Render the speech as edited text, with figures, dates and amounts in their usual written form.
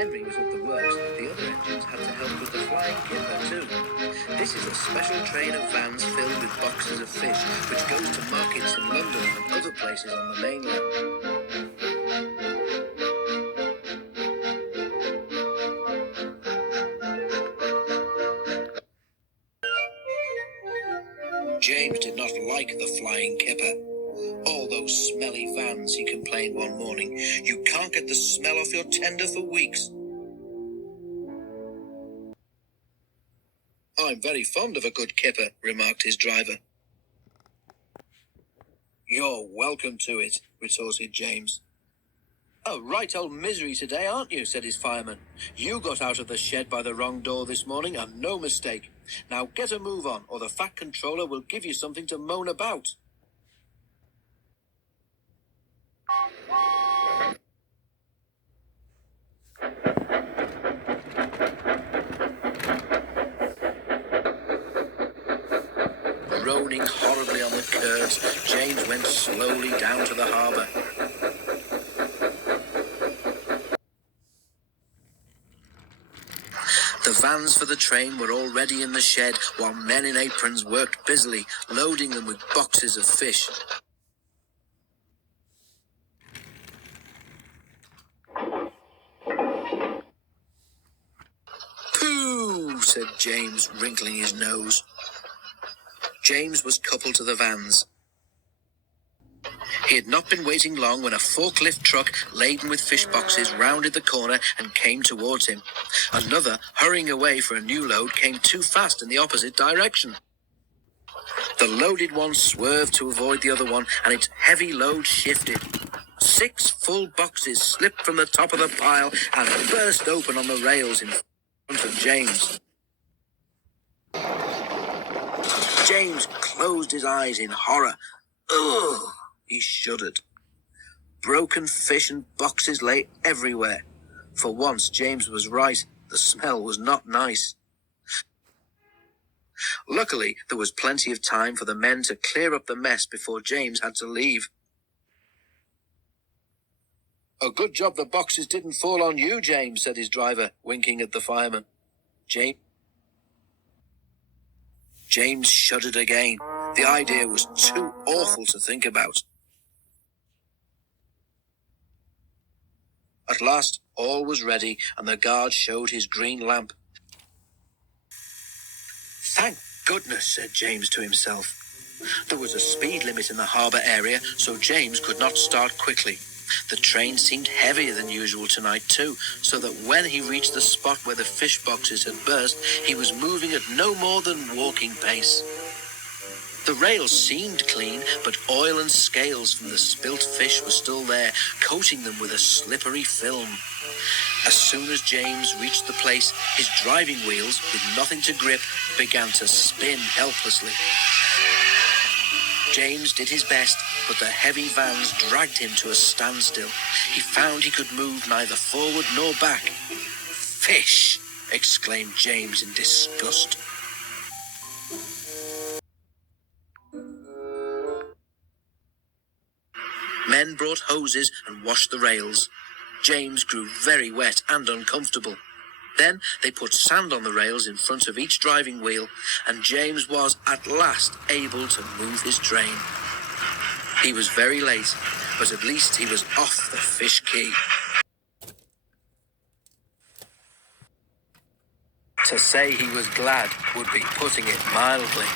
Henry was at the works, the other engines had to help with the flying kipper too. This is a special train of vans filled with boxes of fish, which goes to markets in London and other places on the mainland. James did not like the flying kipper. "All those smelly vans," he complained one morning. "You can't get the smell off your tender for weeks." "I'm very fond of a good kipper," remarked his driver. "You're welcome to it," retorted James. "A right old misery today, aren't you?" said his fireman. "You got out of the shed by the wrong door this morning, and no mistake. Now get a move on, or the Fat Controller will give you something to moan about." Groaning horribly on the curves, James went slowly down to the harbour. The vans for the train were already in the shed, while men in aprons worked busily, loading them with boxes of fish. "Pooh," said James, wrinkling his nose. James was coupled to the vans. He had not been waiting long when a forklift truck laden with fish boxes rounded the corner and came towards him. Another, hurrying away for a new load, came too fast in the opposite direction. The loaded one swerved to avoid the other one, and its heavy load shifted. 6 full boxes slipped from the top of the pile and burst open on the rails in front of James. James closed his eyes in horror. Ugh! He shuddered. Broken fish and boxes lay everywhere. For once, James was right. The smell was not nice. Luckily, there was plenty of time for the men to clear up the mess before James had to leave. "A good job the boxes didn't fall on you, James," said his driver, winking at the fireman. James shuddered again. The idea was too awful to think about. At last, all was ready, and the guard showed his green lamp. "Thank goodness," said James to himself. There was a speed limit in the harbour area, so James could not start quickly. The train seemed heavier than usual tonight too, so that when he reached the spot where the fish boxes had burst, he was moving at no more than walking pace. The rails seemed clean, but oil and scales from the spilt fish were still there, coating them with a slippery film. As soon as James reached the place, his driving wheels, with nothing to grip, began to spin helplessly. James did his best, but the heavy vans dragged him to a standstill. He found he could move neither forward nor back. "Fish!" exclaimed James in disgust. Men brought hoses and washed the rails. James grew very wet and uncomfortable. Then they put sand on the rails in front of each driving wheel, and James was at last able to move his train. He was very late, but at least he was off the fish quay. To say he was glad would be putting it mildly.